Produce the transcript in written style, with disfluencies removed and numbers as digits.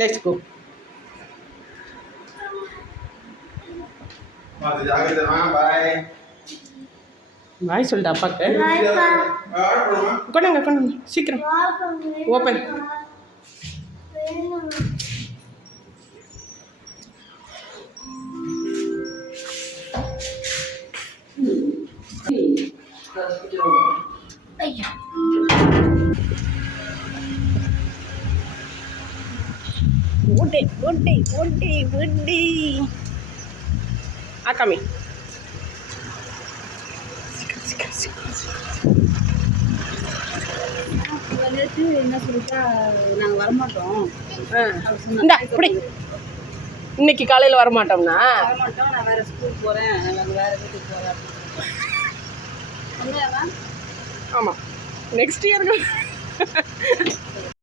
Let's go. பாய் சொல்லிட்டு அப்பாக்கு. கொண்டாங்க கொண்டாங்க சீக்கிரம் ஓப்பன். ஐயா ஓட்டே ஓட்டே ஓட்டே ஓட்டே ஆக்காமி. என்ன சொல்லிட்டா நாங்கள் வரமாட்டோம். இந்தா இப்படி இன்னைக்கு காலையில் வரமாட்டோம்னா வரமாட்டோம், நான் வேறு ஸ்கூல் போகிறேன், நாங்கள் வேறு வீட்டுக்கு போகிறேன் அப்படின்னு. ஆமாம் நெக்ஸ்ட் இயருக்கு